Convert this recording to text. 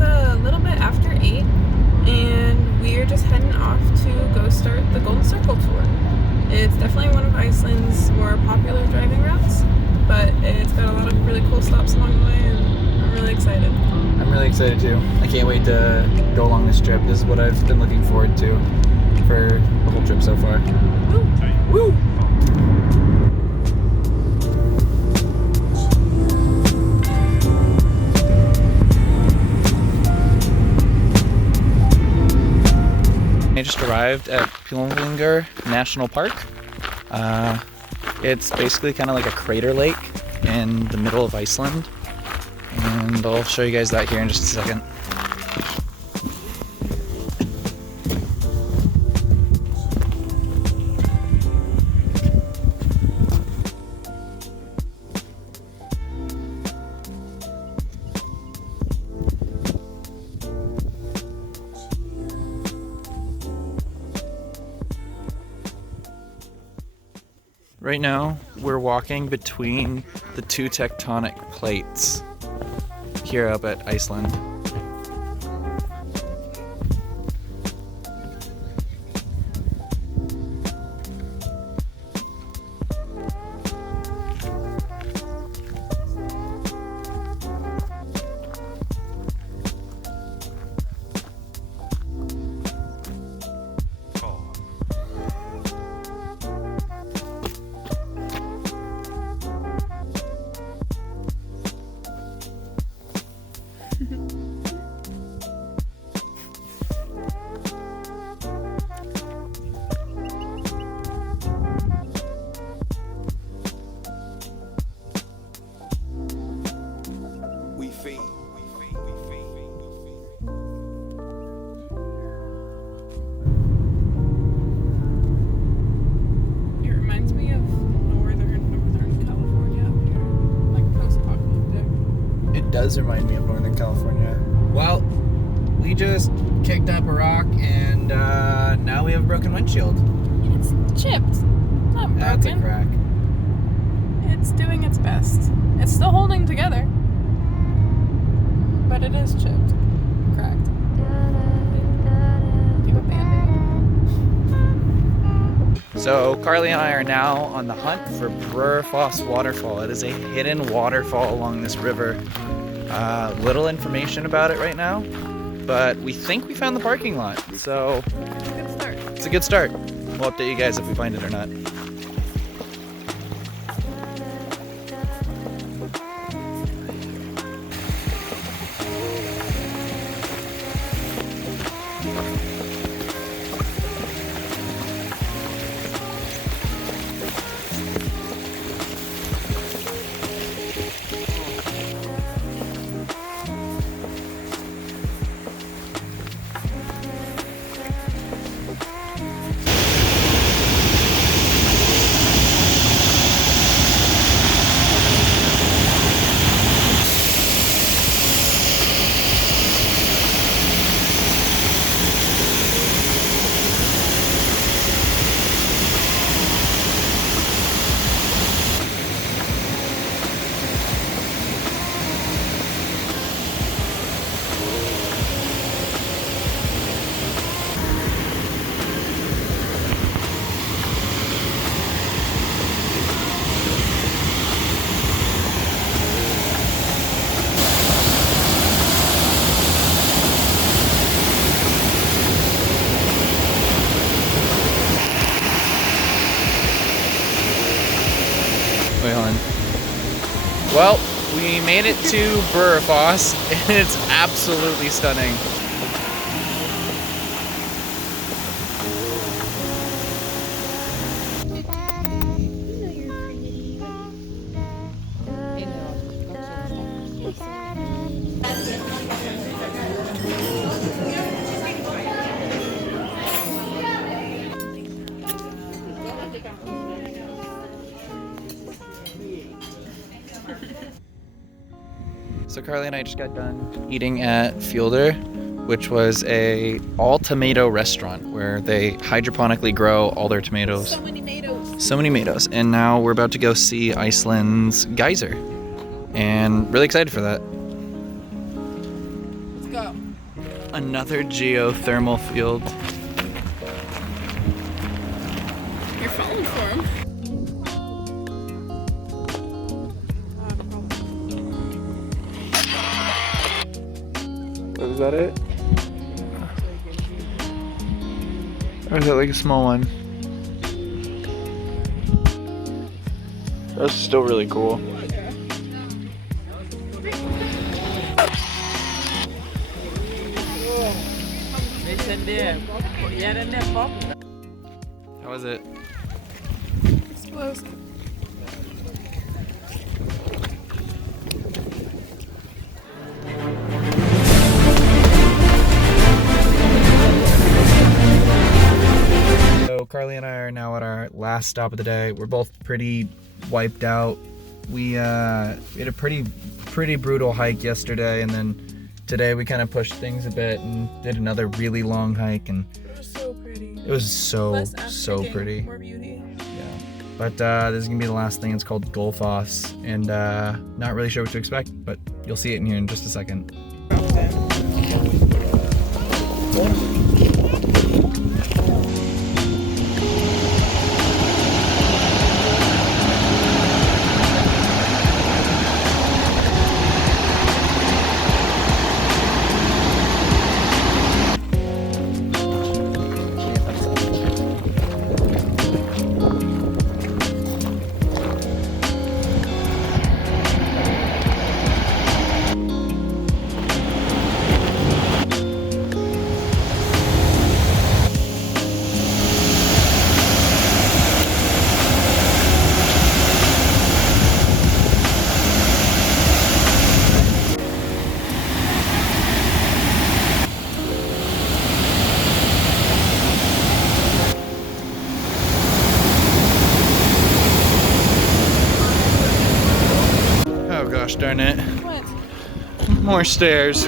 It's a little bit after 8, and we're just heading off to go start the Cirlcle tour. It's definitely one of Iceland's more popular driving routes, but it's got a lot of really cool stops along the way, and I'm really excited. I'm really excited too. I can't wait to go along this trip. This is what I've been looking forward to for the whole trip so far. Woo! Woo! I just arrived at Pillingur National Park. It's basically kind of like a crater lake in the middle of Iceland. And I'll show you guys that here in just a second. Right now, we're walking between the two tectonic plates here up at Iceland. It reminds me of northern California up here, like post-apocalyptic. It does remind me of Northern California. Well, we just kicked up a rock and now we have a broken windshield. It's chipped, not broken. That's a crack. It's doing its best. It's still holding together, but it is chipped, cracked. Give a band-aid. So Carly and I are now on the hunt for Brewerfoss Waterfall. It is a hidden waterfall along this river. Little information about it right now, but we think we found the parking lot. So It's a good start. it's a good start. We'll update you guys if we find it or not. Wait, hold on. Well, we made it to Brewerfoss, and it's absolutely stunning. So Carly and I just got done eating at Fjolder, which was a all-tomato restaurant where they hydroponically grow all their tomatoes. So many tomatoes. So many tomatoes. And now we're about to go see Iceland's geyser. And really excited for that. go. Another geothermal field. You're falling for him. Was that it? Or is that like a small one? That's still really cool. How was it? Explosive. So Carly and I are now at our last stop of the day. We're both pretty wiped out. We had a pretty brutal hike yesterday, and then today we kind of pushed things a bit and did another really long hike, and It was so pretty. it was so Less pretty. more beauty. Yeah. But this is gonna be the last thing. It's called Gullfoss, and not really sure what to expect, but you'll see it in here in just a second. Oh gosh darn it. What? More stairs.